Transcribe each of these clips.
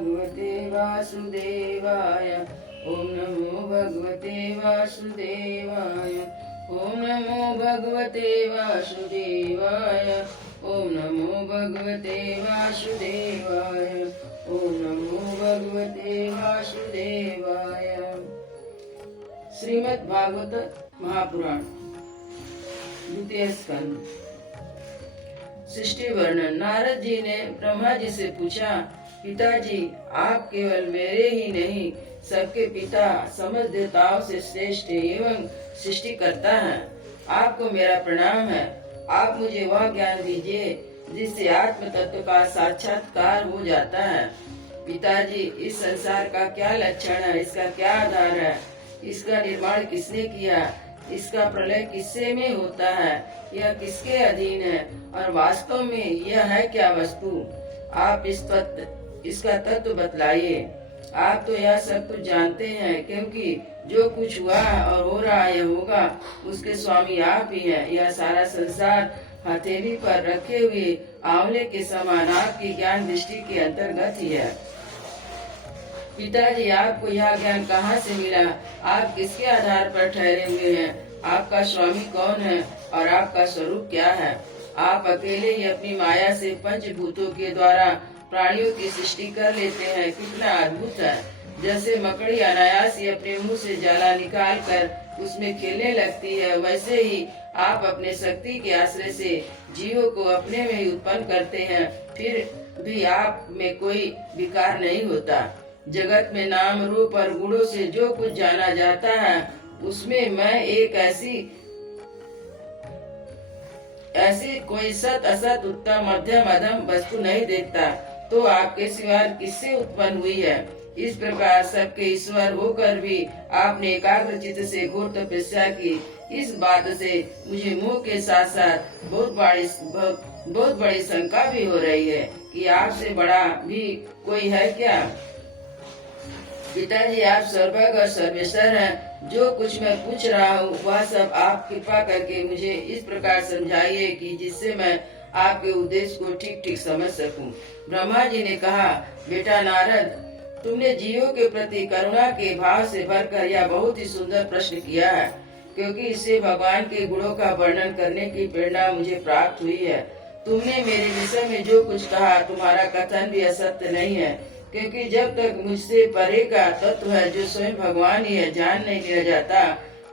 भगवते वासुदेवाय। ओम नमो भगवते वासुदेवाय। ओम नमो भगवते वासुदेवाय। ओम नमो भगवते वासुदेवाय। ओम नमो भगवते वासुदेवाय। श्रीमद् भागवत महापुराण द्वितीय स्कंद। सृष्टि वर्णन। नारद जी ने ब्रह्मा जी से पूछा, पिताजी, आप केवल मेरे ही नहीं सबके पिता, समस्त देवताओं से श्रेष्ठ एवं सृष्टि करता है। आपको मेरा प्रणाम है। आप मुझे वह ज्ञान दीजिए जिससे आत्म तत्व का साक्षात्कार हो जाता है। पिताजी, इस संसार का क्या लक्षण है? इसका क्या आधार है? इसका निर्माण किसने किया? इसका प्रलय किससे में होता है? यह किसके अधीन है? और वास्तव में यह है क्या वस्तु? आप इसका तत्व बतलाइए। आप तो यह सब कुछ जानते हैं, क्योंकि जो कुछ हुआ और हो रहा है होगा, उसके स्वामी आप ही हैं। यह सारा संसार हथेली पर रखे हुए आंवले के समान आपकी ज्ञान दृष्टि के अंतर्गत ही है। पिताजी, आपको यह ज्ञान कहाँ से मिला? आप किसके आधार पर ठहरे हुए हैं? आपका स्वामी कौन है और आपका स्वरूप क्या है? आप अकेले ही अपनी माया से पंचभूतों के द्वारा प्राणियों की सृष्टि कर लेते हैं। कितना अद्भुत है! जैसे मकड़ी अनायास ही अपने मुंह से जाला निकाल कर उसमें खेलने लगती है, वैसे ही आप अपने शक्ति के आश्रय से जीवों को अपने में ही उत्पन्न करते हैं। फिर भी आप में कोई विकार नहीं होता। जगत में नाम रूप और गुणों से जो कुछ जाना जाता है, उसमें मैं एक ऐसी कोई सत असत उत्तम मध्यम अधम वस्तु नहीं देखता। तो आपके सिवा किससे उत्पन्न हुई है? इस प्रकार सबके ईश्वर होकर भी आपने एकाग्र चित्त से घोर तपस्या की। इस बात से मुझे मोह के साथ साथ बहुत बड़ी शंका भी हो रही है कि आपसे बड़ा भी कोई है क्या? पिताजी, आप सर्वज्ञ और सर्वेश्वर हैं। जो कुछ मैं पूछ रहा हूँ वह सब आप कृपा करके मुझे इस प्रकार समझाइए कि जिससे मैं आपके उद्देश्य को ठीक ठीक समझ सकूं। ब्रह्मा जी ने कहा, बेटा नारद, तुमने जीवों के प्रति करुणा के भाव से भरकर यह बहुत ही सुंदर प्रश्न किया है, क्योंकि इससे भगवान के गुणों का वर्णन करने की प्रेरणा मुझे प्राप्त हुई है। तुमने मेरे विषय में जो कुछ कहा, तुम्हारा कथन भी असत्य नहीं है, क्योंकि जब तक मुझसे परे का तत्व है जो स्वयं भगवान ही है जान नहीं लिया जाता,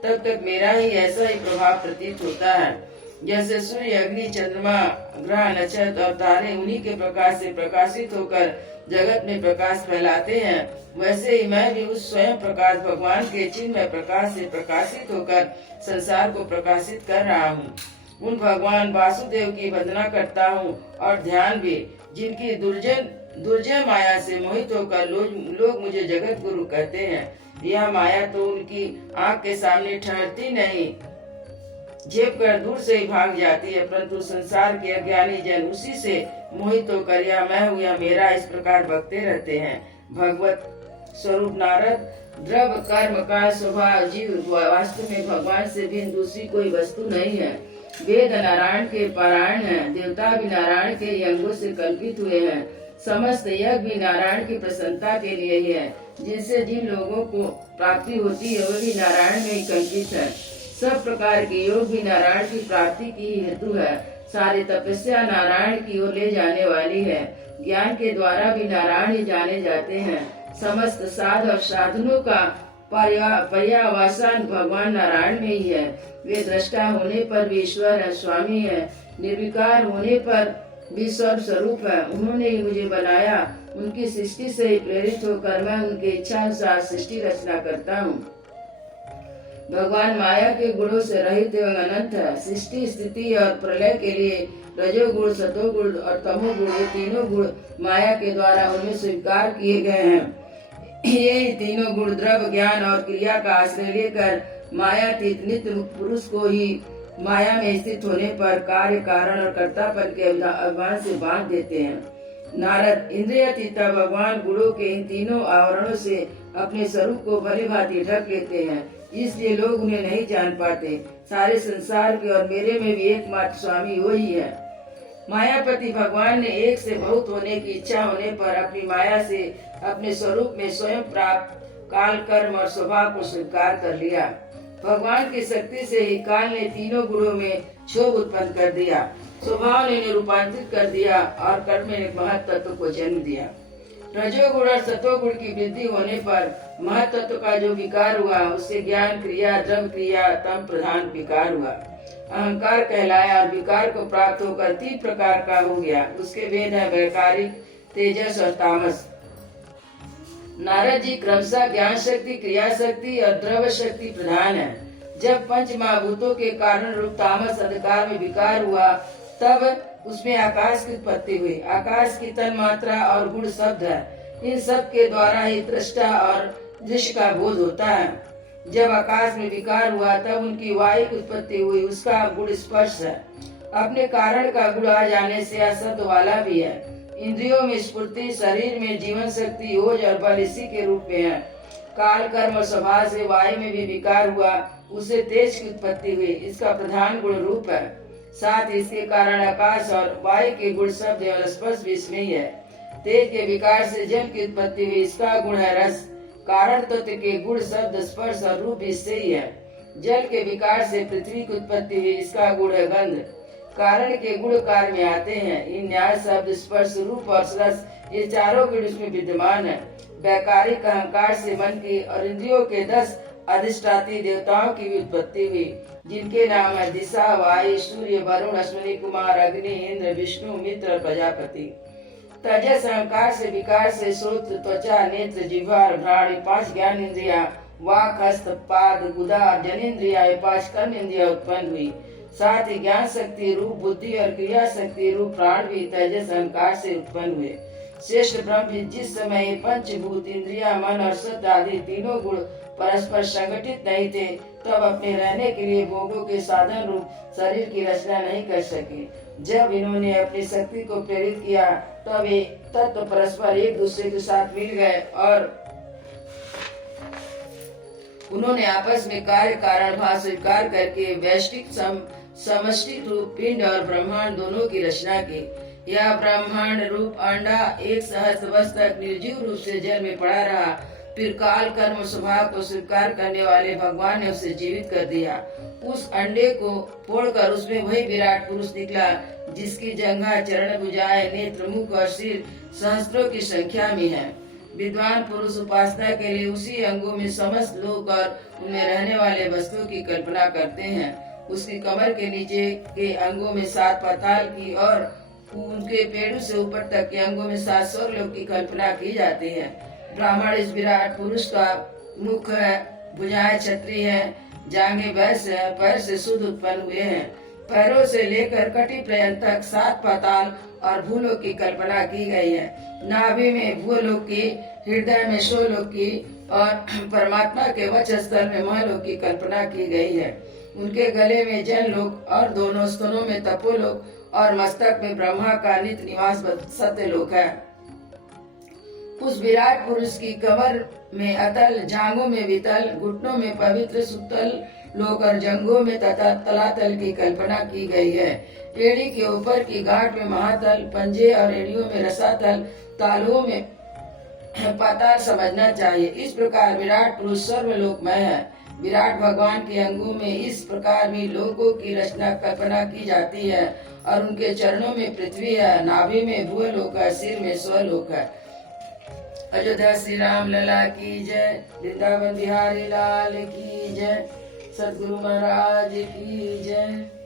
तब तक मेरा ही ऐसा ही प्रभाव प्रतीत होता है। जैसे सूर्य, अग्नि, चंद्रमा, ग्रह, नक्षत्र और तारे उन्हीं के प्रकाश से प्रकाशित होकर जगत में प्रकाश फैलाते हैं, वैसे ही मैं भी उस स्वयं प्रकाश भगवान के चिन्मय प्रकाश से प्रकाशित होकर संसार को प्रकाशित कर रहा हूँ। उन भगवान वासुदेव की वंदना करता हूँ और ध्यान भी, जिनकी दुर्जय माया से मोहित होकर लोग मुझे जगत गुरु कहते हैं। यह माया तो उनकी आंख के सामने ठहरती नहीं, झेप कर दूर से ही भाग जाती है, परंतु संसार के अज्ञानी जन उसी से मोहित होकर यह मैं हूँ, यह मेरा, इस प्रकार बकते रहते हैं। भगवत स्वरूप नारद, द्रव्य कर्म का स्वभाव जीव वास्तव में भगवान से भिन्न दूसरी कोई वस्तु नहीं है। वेद नारायण के पारायण है, देवता भी नारायण के अंगों से कल्पित हुए हैं। समस्त यज्ञ भी नारायण की प्रसन्नता के लिए ही है। जिनसे जिन लोगों को प्राप्ति होती है वे भी नारायण में ही कल्पित है। सब प्रकार के योग भी नारायण की प्राप्ति की ही हेतु है। सारी तपस्या नारायण की ओर ले जाने वाली है। ज्ञान के द्वारा भी नारायण ही जाने जाते हैं। समस्त साध और साधनों का पर्यावसान भगवान नारायण में ही है। वे दृष्टा होने पर भी ईश्वर है, स्वामी है, निर्विकार होने पर भी सर्व स्वरूप है। उन्होंने ही मुझे बनाया। उनकी सृष्टि से ही प्रेरित होकर मैं उनके इच्छा अनुसार सृष्टि रचना करता हूँ। भगवान माया के गुणों से रहित एवं अनंत है। सृष्टि, स्थिति और प्रलय के लिए रजोगुण, सतोगुण और तमोगुण, ये तीनों गुण माया के द्वारा उनमें स्वीकार किए गए हैं। ये तीनों गुण द्रव्य, ज्ञान और क्रिया का आश्रय लेकर मायातीत नित्य मुक्त पुरुष को ही माया में स्थित होने पर कार्य, कारण और कर्तापन के अभिमान से बांध देते हैं। नारद, इंद्रियातीता भगवान गुणों के इन तीनों आवरणों से अपने स्वरूप को भली भांति ढक लेते हैं, इसलिए लोग उन्हें नहीं जान पाते। सारे संसार के और मेरे में भी एकमात्र स्वामी वही है। मायापति भगवान ने एक से बहुत होने की इच्छा होने पर अपनी माया से अपने स्वरूप में स्वयं प्राप्त काल, कर्म और स्वभाव को स्वीकार कर लिया। भगवान की शक्ति से ही काल ने तीनों गुणों में क्षोभ उत्पन्न कर दिया, स्वभाव ने इन्हें रूपांतरित कर दिया और कर्म ने महत तत्व को जन्म दिया। रजोगुण और सतोगुण की वृद्धि होने पर महत तत्व का जो विकार हुआ उससे ज्ञान क्रिया, द्रव्य क्रिया, तम प्रधान विकार हुआ, अहंकार कहलाया और विकार को प्राप्त होकर 3 प्रकार का हो गया। उसके भेद है वैकारिक, तेजस और तामस। नारद जी क्रमशः ज्ञान शक्ति, क्रिया शक्ति और द्रव्य शक्ति प्रधान है। जब पंच महाभूतों के कारण रूप तामस अंधकार में विकार हुआ तब उसमें आकाश की उत्पत्ति हुई। आकाश की तन मात्रा और गुण शब्द है। इन सब के द्वारा ही दृष्टा और दृश्य का बोध होता है। जब आकाश में विकार हुआ तब उनकी वायु की उत्पत्ति हुई, उसका गुण स्पर्श है। अपने कारण का गुण आ जाने से असत वाला भी है। इंद्रियों में स्फूर्ति, शरीर में जीवन शक्ति, ओज और बल इसी के रूप में है। काल, कर्म और स्वभाव से वायु में भी विकार हुआ, उससे तेज की उत्पत्ति हुई। इसका प्रधान गुण रूप है। साथ ही इसके कारण आकाश और वायु के गुण शब्द और स्पर्श भी इसमें ही है। तेज के विकार से जल की उत्पत्ति हुई, इसका गुण है रस। कारण तत्व के गुण शब्द, स्पर्श और रूप इससे ही है। जल के विकार से पृथ्वी की उत्पत्ति हुई, इसका गुण है गंध। कारण के गुण कार्य में आते हैं। इन न्याय शब्द, स्पर्श, रूप और रस ये चारों गुण इसमें विद्यमान है। वैकारिक अहंकार से मन की और इंद्रियों के 10 अधिष्ठाती देवताओं की भी उत्पत्ति हुई, जिनके नाम है दिशा, वायु, सूर्य, वरुण, अश्विनी कुमार, अग्नि, इंद्र, विष्णु, मित्र और प्रजापति। तेजस अहंकार से विकार से श्रोत्र, त्वचा, नेत्र, जिह्वा और घ्राण 5 ज्ञान इंद्रिया, वाक, हस्त, पाद, गुदा, जनेन्द्रिया 5 कर्म इंद्रिया उत्पन्न हुई। साथ ही ज्ञान शक्ति रूप बुद्धि और क्रिया शक्ति रूप प्राण भी तेजस अहंकार से उत्पन्न हुए। श्रेष्ठ ब्रह्म भी जिस समय ये पंचभूत, इंद्रिया, मन और सत आदि तीनों गुण परस्पर संगठित नहीं थे तब अपने रहने के लिए भोगों के साधन रूप शरीर की रचना नहीं कर सके। जब इन्होंने अपनी शक्ति को प्रेरित किया तब ये तत्व परस्पर एक दूसरे के साथ मिल गए और उन्होंने आपस में कार्य कारण भाव स्वीकार करके वैश्विक समष्टि रूप पिंड और ब्रह्मांड दोनों की रचना की। यह ब्रह्मांड रूप अंडा 1 सहस्त्र वर्ष तक निर्जीव रूप से जल में पड़ा रहा। फिर काल, कर्म, स्वभाव को स्वीकार करने वाले भगवान ने उसे जीवित कर दिया। उस अंडे को फोड़कर उसमें वही विराट पुरुष निकला, जिसकी जंघा, चरण, भुजाएं, नेत्र, मुख और सिर सहस्त्रों की संख्या में है। विद्वान पुरुष उपासना के लिए उसी अंगों में समस्त लोक और उनमें रहने वाले वस्तुओं की कल्पना करते हैं। उसकी कमर के नीचे के अंगों में 7 पाताल की और उनके पेड़ों से ऊपर तक के अंगों में 7 स्वर्गलोक की कल्पना की जाती है। ब्राह्मण इस विराट पुरुष का मुख है, भुजाएं छत्री है, जांघें वैश्य है, पैर से शुद्ध उत्पन्न हुए हैं। पैरों से लेकर कटी पर्यंत तक 7 पाताल और भूलोक की कल्पना की गई है। नाभि में भूलोक की, हृदय में शोलोक की और परमात्मा के वक्ष स्थल में महलोक की कल्पना की गई है। उनके गले में जनलोक और दोनों स्तनों में तपोलोक और मस्तक में ब्रह्मा का नित्य निवास सत्यलोक है। उस विराट पुरुष की कमर में अतल, जांघों में वितल, घुटनों में पवित्र सुतल लोक और जंघों में तथा तलातल की कल्पना की गई है। एड़ी के ऊपर की गांठ में महातल, पंजे और एड़ियों में रसातल, तालुओं में पाताल समझना चाहिए। इस प्रकार विराट पुरुष सर्वलोकमय है। विराट भगवान के अंगों में इस प्रकार भी लोकों की रचना कल्पना की जाती है और उनके चरणों में पृथ्वी है, नाभि में भूलोक है, सिर में स्वलोक है। अयोध्या श्री राम लला की जय, वृंदावन बिहारी लाल की जय, सद्गुरु महाराज की जय।